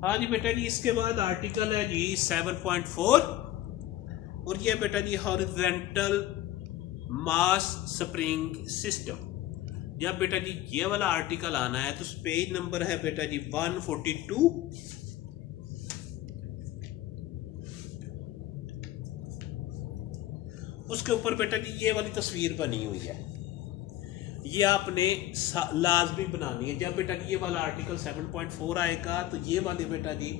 हाँ जी बेटा जी, इसके बाद आर्टिकल है जी 7.4 और ये बेटा जी हॉरिजॉन्टल मास स्प्रिंग सिस्टम। जब बेटा जी ये वाला आर्टिकल आना है तो पेज नंबर है बेटा जी 142। उसके ऊपर बेटा जी ये वाली तस्वीर बनी हुई है, ये आपने लाजमी बनानी है। जब बेटा जी ये वाला आर्टिकल 7.4 आएगा तो ये वाले बेटा जी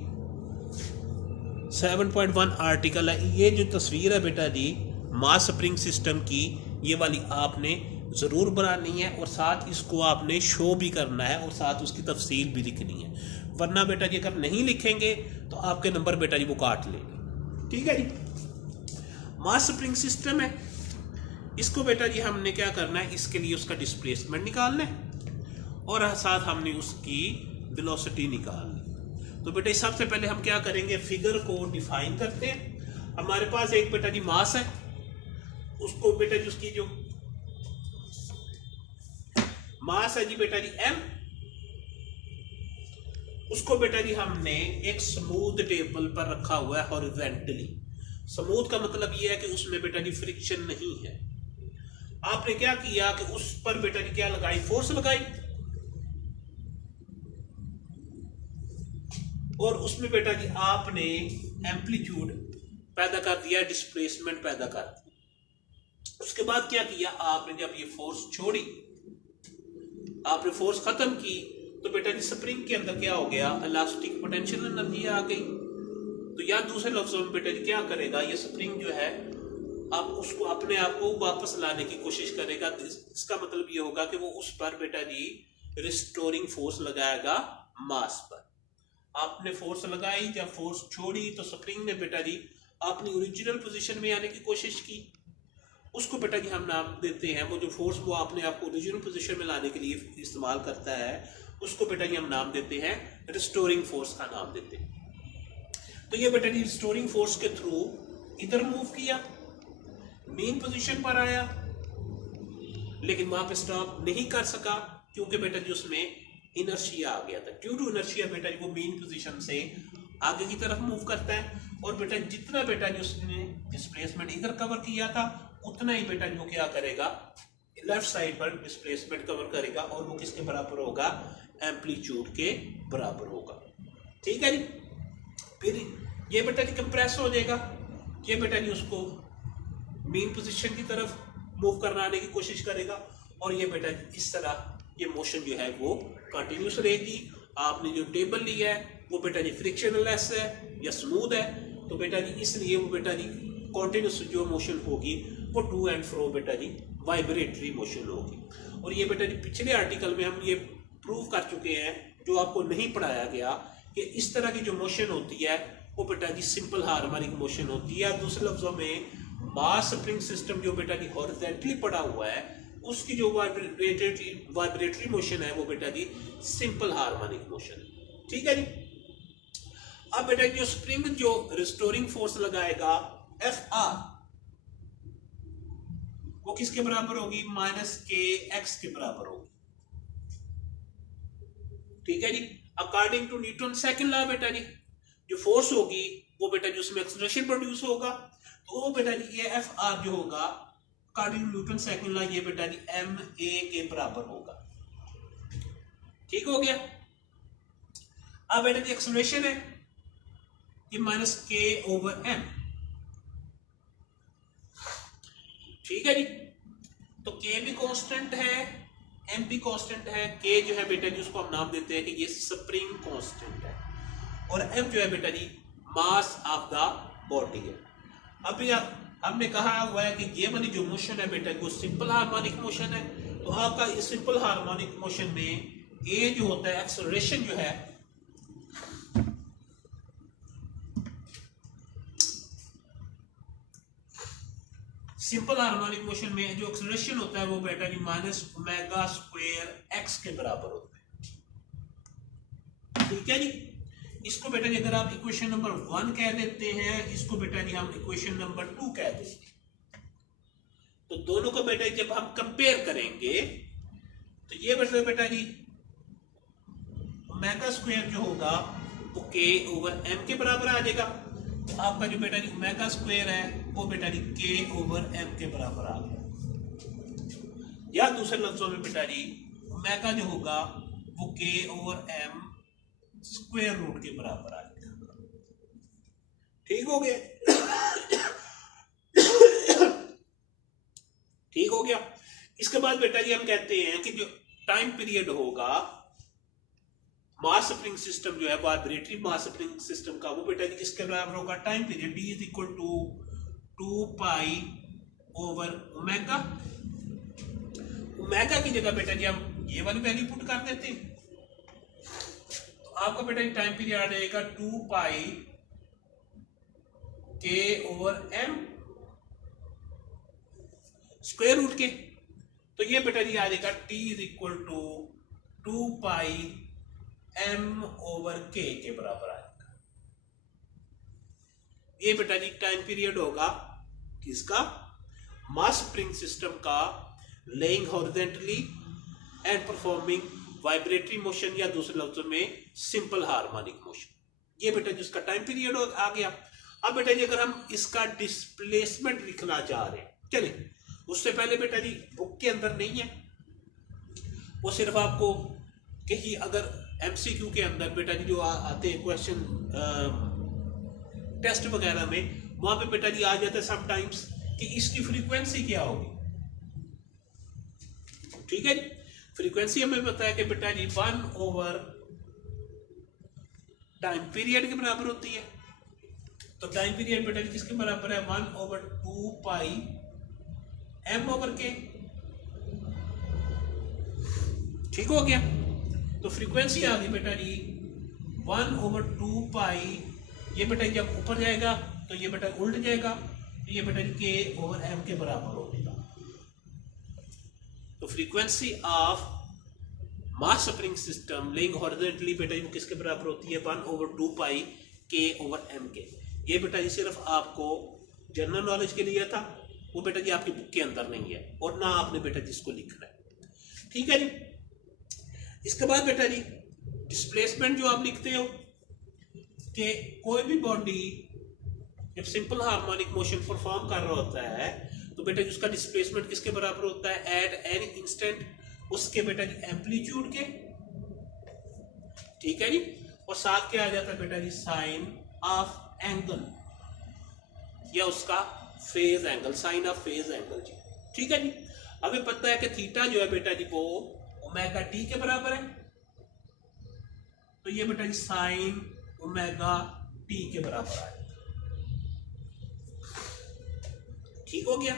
7.1 आर्टिकल है, ये जो तस्वीर है बेटा जी मास स्प्रिंग सिस्टम की, ये वाली आपने ज़रूर बनानी है और साथ इसको आपने शो भी करना है और साथ उसकी तफसील भी लिखनी है। वरना बेटा जी अगर नहीं लिखेंगे तो आपके नंबर बेटा जी वो काट लेंगे। ठीक है जी। मास स्प्रिंग सिस्टम है, इसको बेटा जी हमने क्या करना है, इसके लिए उसका डिस्प्लेसमेंट निकालना है और साथ हमने उसकी वेलोसिटी निकालनी। तो बेटा सबसे पहले हम क्या करेंगे, फिगर को डिफाइन करते हैं। हमारे पास एक बेटा जी मास है, उसको बेटा जी उसकी जो मास है जी बेटा जी m, उसको बेटा जी हमने एक स्मूथ टेबल पर रखा हुआ है हॉरिजॉन्टली। स्मूथ का मतलब यह है कि उसमें बेटा जी फ्रिक्शन नहीं है। आपने क्या किया कि उस पर बेटा जी क्या लगाई, फोर्स लगाई और उसमें बेटा जी आपने एम्पलीट्यूड पैदा कर दिया, डिस्प्लेसमेंट पैदा कर दिया। उसके बाद क्या किया आपने, जब ये फोर्स छोड़ी, आपने फोर्स खत्म की, तो बेटा जी स्प्रिंग के अंदर क्या हो गया, इलास्टिक पोटेंशियल एनर्जी आ गई। तो या दूसरे लफ्जों में बेटा जी क्या करेगा, ये स्प्रिंग जो है आप उसको अपने आप को वापस लाने की कोशिश करेगा। इसका मतलब ये होगा कि वो उस पर बेटा जी रिस्टोरिंग फोर्स लगाएगा मास पर। आपने फोर्स लगाई, जब फोर्स छोड़ी तो स्प्रिंग ने बेटा जी अपनी ओरिजिनल पोजीशन में आने की कोशिश की। उसको बेटा जी हम नाम देते हैं, वो जो फोर्स वो अपने आप को ओरिजिनल पोजीशन में लाने के लिए इस्तेमाल करता है, उसको बेटा जी हम नाम देते हैं रिस्टोरिंग फोर्स का नाम देते हैं। तो ये बेटा जी रिस्टोरिंग फोर्स के थ्रू इधर मूव किया, मेन पोजीशन पर आया, लेकिन वहां पे स्टॉप नहीं कर सका क्योंकि बेटा जी उसमें इनर्शिया आ गया था। ड्यू टू इनर्शिया बेटा जी वो मेन पोजीशन से आगे की तरफ मूव करता है और बेटा जितना बेटा जी उसने डिस्प्लेसमेंट इधर कवर किया था उतना ही बेटा जी वो क्या करेगा, लेफ्ट साइड पर डिस्प्लेसमेंट कवर करेगा और वो किसके बराबर होगा, एम्पलीट्यूड के बराबर होगा। ठीक है जी। फिर ये बेटा जी कंप्रेस हो जाएगा, ये बेटा जी उसको मेन पोजीशन की तरफ मूव करने की कोशिश करेगा और ये बेटा इस तरह ये मोशन जो है वो कंटिन्यूस रहेगी। आपने जो टेबल लिया है वो बेटा जी फ्रिक्शनलेस है या स्मूथ है, तो बेटा जी इसलिए वो बेटा जी कंटिन्यूस जो मोशन होगी वो टू एंड फ्रो बेटा जी वाइब्रेटरी मोशन होगी। और ये बेटा जी पिछले आर्टिकल में हम ये प्रूव कर चुके हैं, जो आपको नहीं पढ़ाया गया, कि इस तरह की जो मोशन होती है वो बेटा जी सिंपल हार्मोनिक मोशन होती है। दूसरे लफ्जों में मास स्प्रिंग सिस्टम जो बेटा जी हॉरिजॉन्टली पड़ा हुआ है उसकी जो वाइब्रेटरी मोशन है वो बेटा जी सिंपल हार्मोनिक मोशन है। ठीक है जी। अब बेटा जो स्प्रिंग जो रिस्टोरिंग फोर्स लगाएगा Fr, वो किसके बराबर होगी, -kx के बराबर होगी। ठीक है जी। According to Newton second law बेटा जी जो फोर्स होगी वो बेटा जी उसमें एक्सेलरेशन प्रोड्यूस होगा, तो वो बेटा जी ये Fr जो होगा according to Newton second law ये बेटा जी ma के बराबर होगा। ठीक हो गया। अब बेटा जी एक्सेलरेशन है ये -k/m। ठीक है जी। तो k भी कांस्टेंट है, m भी कांस्टेंट है। k जो है बेटा जी उसको हम नाम देते हैं कि ये स्प्रिंग कांस्टेंट है और m जो है बेटा जी मास ऑफ द बॉडी है। अभी हमने कहा हुआ है कि ये वाली जो मोशन है बेटा वो सिंपल हार्मोनिक मोशन है। तो आपका इस सिंपल हार्मोनिक मोशन में a जो होता है एक्सेलरेशन जो है सिंपल हार्मोनिक मोशन में जो एक्सेलरेशन होता है वो बेटा जी -ω² के बराबर होता है। ठीक है जी। इसको बेटा जी अगर आप इक्वेशन नंबर 1 कह देते हैं, इसको बेटा जी हम इक्वेशन नंबर 2 कह देते हैं। तो दोनों को बेटा जब हम कंपेयर करेंगे तो ये मतलब बेटा जी ω² जो होगा वो के ओवर एम के बराबर आ जाएगा। तो आपका जो बेटा जी ओमेगा स्क्वायर है वो बेटा जी के ओवर एम के बराबर आ गया, या दूसरे लफ्जों में बेटा जी ओमेगा जो होगा वो के ओवर एम स्क्वायर रूट के बराबर आ जाएगा। ठीक हो गया? ठीक हो गया। इसके बाद बेटा जी हम कहते हैं कि जो टाइम पीरियड होगा मास स्प्रिंग सिस्टम जो है वाइब्रेटरी मास स्प्रिंग सिस्टम का, वो बेटा जी किसके बराबर होगा? Time period T is equal to 2 pi over omega. Omega की जगह बेटा जी हम ये वाली वैल्यू पुट कर देते हैं, तो आपका बेटा जी टाइम पीरियड आ जाएगा 2 पाई के ओवर एम स्क्वायर रूट के। तो ये बेटा जी आ जाएगा T is equal to 2 pi m over k बराबर आएगा। ये बेटा जी टाइम पीरियड होगा किसका? मास स्प्रिंग सिस्टम का, laying horizontally and performing vibratory motion, या दूसरे लफ्जों में सिंपल हार्मोनिक मोशन। ये बेटा जी उसका टाइम पीरियड आ गया। अब बेटा जी अगर हम इसका डिस्प्लेसमेंट लिखना चाह रहे हैं, चले उससे पहले बेटा जी बुक के अंदर नहीं है, वो सिर्फ आपको कहीं अगर एमसीक्यू के अंदर बेटा जी जो आते हैं क्वेश्चन टेस्ट वगैरह में, वहां पे बेटा जी आ जाता है समटाइम्स कि इसकी फ्रीक्वेंसी क्या होगी। ठीक है जी, फ्रीक्वेंसी हमें पता है कि बेटा जी 1 ओवर टाइम पीरियड के बराबर होती है। तो टाइम पीरियड बेटा जी किसके बराबर है? 1 ओवर 2 पाई एम ओवर के। ठीक हो गया? तो फ्रीक्वेंसी आ गई बेटा जी 1 ओवर 2 पाई, ये बेटा जब ऊपर जाएगा तो ये बेटा उल्ट जाएगा, तो ये बेटा के ओवर एम के बराबर हो जाएगा। तो frequency of mass spring system laying horizontally बेटा जी किसके बराबर होती है? 1 ओवर 2 पाई के ओवर एम के। ये बेटा जी सिर्फ आपको जनरल नॉलेज के लिए था, वो बेटा जी आपकी बुक के अंदर नहीं है और ना आपने बेटा जी इसको लिखना है। ठीक है जी। इसके बाद बेटा जी डिस्प्लेसमेंट जो आप लिखते हो कि कोई भी बॉडी जब सिंपल हार्मोनिक मोशन परफॉर्म कर रहा होता है तो बेटा जी उसका डिस्प्लेसमेंट किसके बराबर होता है? एट एनी इंस्टेंट उसके बेटा जी एम्पलीट्यूड के। ठीक है जी। और साथ क्या आ जाता है बेटा जी? साइन ऑफ एंगल या उसका phase angle, sine of phase angle जी। ठीक है जी। हमें पता है कि थीटा जो है बेटा जी वो ओमेगा टी के बराबर है, तो ये बेटा जी साइन ओमेगा टी के बराबर आएगा। ठीक हो गया?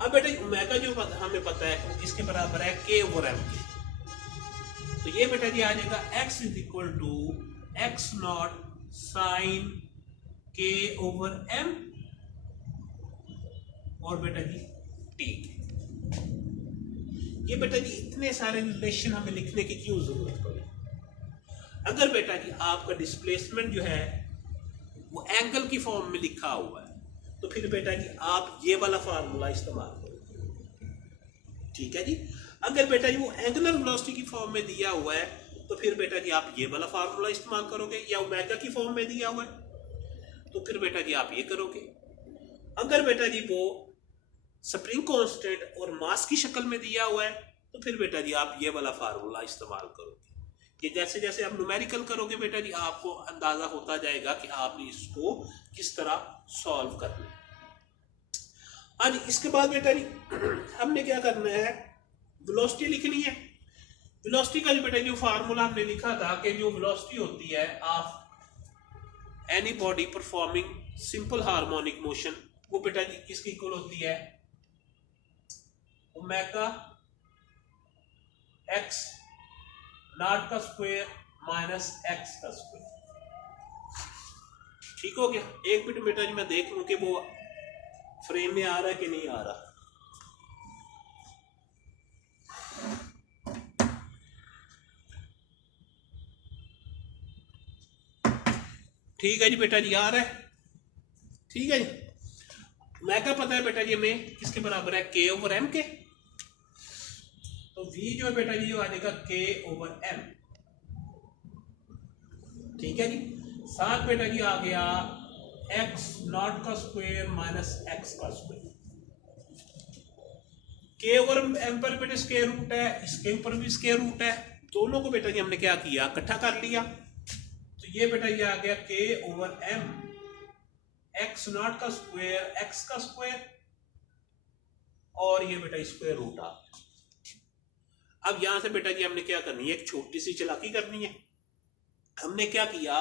अब बेटा जी ओमेगा जो हमें पता है वो किसके बराबर है? के ओवर एम के। तो ये बेटा जी आ जाएगा x is equal to x naught sine k over m और बेटा जी टी। ये बेटा जी इतने सारे रिलेशन हमें लिखने की क्यों जरूरत पड़ी? अगर बेटा जी आपका डिस्प्लेसमेंट जो है वो एंगल की फॉर्म में लिखा हुआ है तो फिर बेटा जी आप ये वाला फार्मूला इस्तेमाल करो। ठीक है जी। अगर बेटा जी वो एंगुलर वेलोसिटी की फॉर्म में दिया हुआ है तो फिर बेटा जी आप ये वाला फार्मूला इस्तेमाल करोगे, या ओमेगा की फॉर्म में दिया हुआ है तो फिर बेटा जी आप ये करोगे। अगर बेटा जी वो स्प्रिंग कांस्टेंट और मास की शक्ल में दिया हुआ है तो फिर बेटा जी आप ये वाला फार्मूला इस्तेमाल करोगे। ये जैसे जैसे आप न्यूमेरिकल करोगे बेटा जी आपको अंदाजा होता जाएगा कि आपने इसको किस तरह सॉल्व करना है। आज इसके बाद बेटा जी हमने क्या करना है? वेलोसिटी लिखनी है। वेलोसिटी का जो बेटा जो फार्मूला हमने लिखा था कि जो वेलोसिटी होती है of any body performing simple harmonic motion, वो बेटा जी किसकी इक्वल होती है? ओमेगा एक्स नॉट का स्क्वायर माइनस एक्स का स्क्वायर। ठीक हो गया? एक मिनट बेटा जी मैं देख लूं कि वो फ्रेम में आ रहा है कि नहीं आ रहा। ठीक है जी बेटा जी आ रहा है। ठीक है जी। मैं क्या पता है बेटा जी हमें किसके बराबर है? के ओवर एम के। तो v जो है बेटा जी वो आ जाएगा के ओवर एम। ठीक है जी। साथ बेटा जी आ गया एक्स नॉट का स्क्वायर माइनस एक्स का स्क्वायर, के ओवर एम पर बेटा स्क्वायर रूट है, इसके ऊपर भी स्क्वायर रूट है, दोनों को बेटा जी हमने क्या किया, इकट्ठा कर लिया। तो ये बेटा ये आ गया k over M x naught का स्क्वायर एक्स का स्क्वायर, और ये बेटा स्क्वायर रूट आ गया। अब यहां से बेटा जी हमने क्या करनी है, एक छोटी सी चालाकी करनी है। हमने क्या किया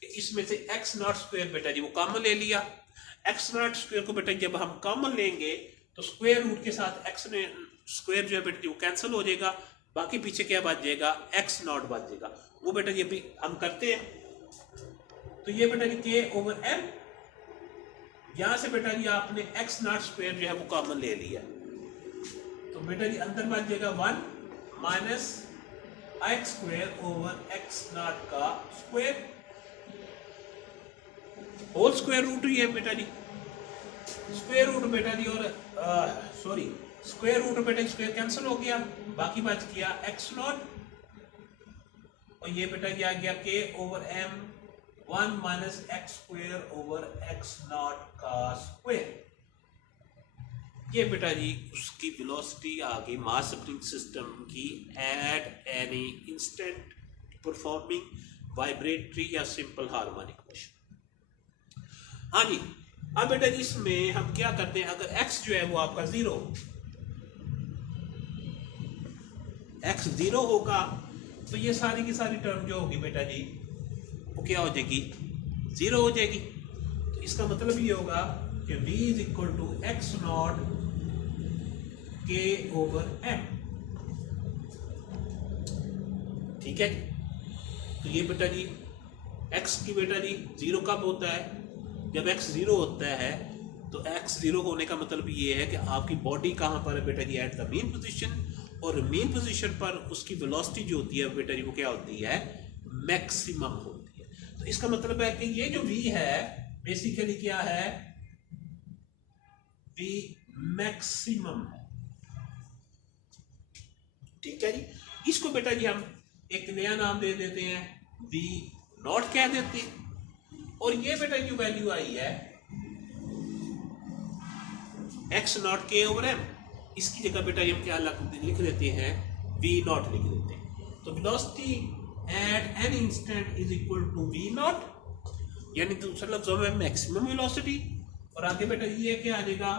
कि इसमें से एक्स नॉट स्क्वायर बेटा जी वो कॉमन ले लिया। एक्स नॉट स्क्वायर को बेटा जब हम कॉमन लेंगे तो स्क्वायर रूट के साथ एक्स ने स्क्वायर जो है बेटा जी वो कैंसिल हो जाएगा, बाकी पीछे क्या बच जाएगा, एक्स नॉट बच जाएगा। वो बेटा जी अभी हम करते हैं। तो ये बेटा जी के ओवर एम, यहां से बेटा जी आपने एक्स नॉट स्क्वायर जो है वो कॉमन ले लिया, तो बेटा जी अंदर बच जाएगा 1 minus x square over x naught का स्क्वायर, होल स्क्वायर रूट ही है बेटा जी, स्क्वायर रूट बेटा जी, और सॉरी स्क्वायर रूट बेटा स्क्वायर कैंसिल हो गया, बाकी बच गया एक्स नॉट, और ये बेटा जी आ गया k over m 1 minus x square over x naught का स्क्वायर। ये बेटा जी उसकी वेलोसिटी आ गई मास स्प्रिंग सिस्टम की at any instant performing vibratory या सिंपल हार्मोनिक मोशन। हाँ जी, अब बेटा जी इसमें हम क्या करते हैं, अगर x जो है वो आपका 0, x 0 होगा तो ये सारी की सारी टर्म जो होगी बेटा जी वो क्या हो जाएगी, 0 हो जाएगी। तो इसका मतलब ये होगा कि v is equal to x naught k over m, ठीक है। तो ये बेटा जी x की बेटा जी 0 कब होता है, जब x 0 होता है। तो x 0 होने का मतलब ये है कि आपकी बॉडी कहाँ पर है बेटा जी, एट द मेन पोजीशन, और मेन पोजीशन पर उसकी वेलोसिटी जो होती है बेटा जी वो क्या होती है, मैक्सिमम होती है। तो इसका मतलब है कि ये जो v है बेसिकली क्या है, v मैक्सिमम है, ठीक है जी। इसको बेटा जी हम एक नया नाम दे देते हैं, v नॉट कह देते हैं, और ये बेटा जो वैल्यू आई है x naught k over M, इसकी जगह बेटा हम क्या लिख देते हैं, वी नॉट लिख देते हैं। तो velocity at an instant is equal to v naught, यानी दूसरा लफ्ज़ों में मैक्सिमम वेलोसिटी, और आगे बेटा ये क्या आ जाएगा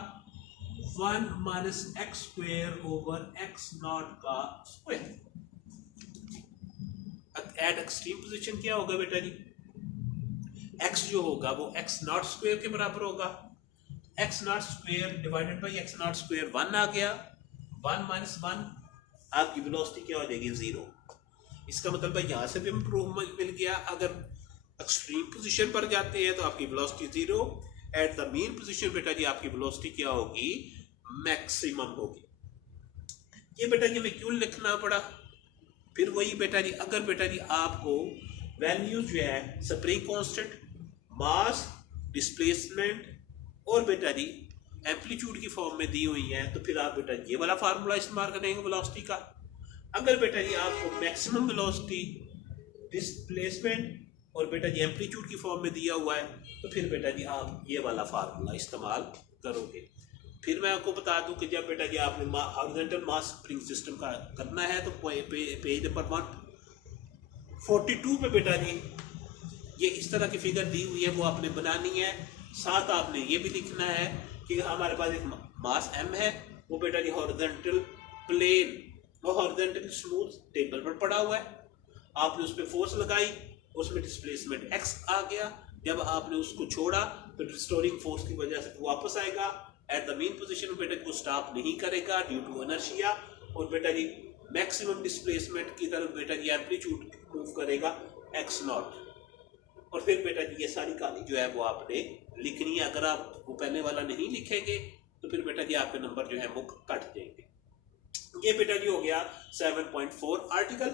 1 minus x square over x naught का स्क्वायर। एट एक्सट्रीम पोजीशन क्या होगा बेटा जी, x जो होगा वो x नॉट स्क्वायर के बराबर होगा, x not square divided by x not square 1 आ गया, 1 माइनस 1 आपकी वेलोसिटी क्या हो जाएगी 0। इसका मतलब है यहाँ से भी इंप्रूवमेंट मिल गया। अगर एक्सट्रीम पोजीशन पर जाते हैं तो आपकी velocity 0, at the main position बेटा जी आपकी वेलोसिटी क्या होगी, मैक्सिमम होगी। ये बेटा जी हमें क्यों लिखना पड़ा, फिर वही बेटा जी अगर बेटा जी आपको वैल्यूज जो है स्प्रिंग कांस्टेंट, मास, डिस्प्लेसमेंट और बेटा जी एम्पलीट्यूड की फॉर्म में दी हुई है, तो फिर आप बेटा ये वाला फार्मूला इस्तेमाल करेंगे वेलोसिटी का। अगर बेटा जी आपको मैक्सिमम वेलोसिटी, डिस्प्लेसमेंट और बेटा जी एम्पलीट्यूड की फॉर्म में दिया हुआ है, तो फिर बेटा जी आप ये वाला फार्मूला इस्तेमाल करोगे। फिर मैं आपको बता दूं कि जब बेटा जी आपने हॉरिजॉन्टल मास स्प्रिंग सिस्टम का करना है तो पेज नंबर 142 पे बेटा जी ये इस तरह की फिगर दी हुई है, वो आपने बनानी है। साथ आपने ये भी लिखना है कि हमारे पास एक मास m है, वो बेटा जी हॉरिजॉन्टल प्लेन और हॉरिजॉन्टल स्मूथ टेबल पर पड़ा हुआ है, आपने उस पर फोर्स लगाई, उसमें डिस्प्लेसमेंट x आ गया, जब आपने उसको छोड़ा तो रिस्टोरिंग फोर्स की वजह से वापस आएगा, एट द मेन पोजीशन बेटा को स्टॉप नहीं करेगा ड्यू टू इनर्शिया, और बेटा जी मैक्सिमम डिस्प्लेसमेंट की तरफ बेटा जी एम्पलीट्यूड मूव करेगा x नॉट। और फिर बेटा जी ये सारी कहानी जो है वो आपने लिखनी है। अगर आप वो पहले वाला नहीं लिखेंगे तो फिर बेटा जी आपके नंबर जो है वो कट देंगे। ये बेटा जी हो गया 7.4 आर्टिकल।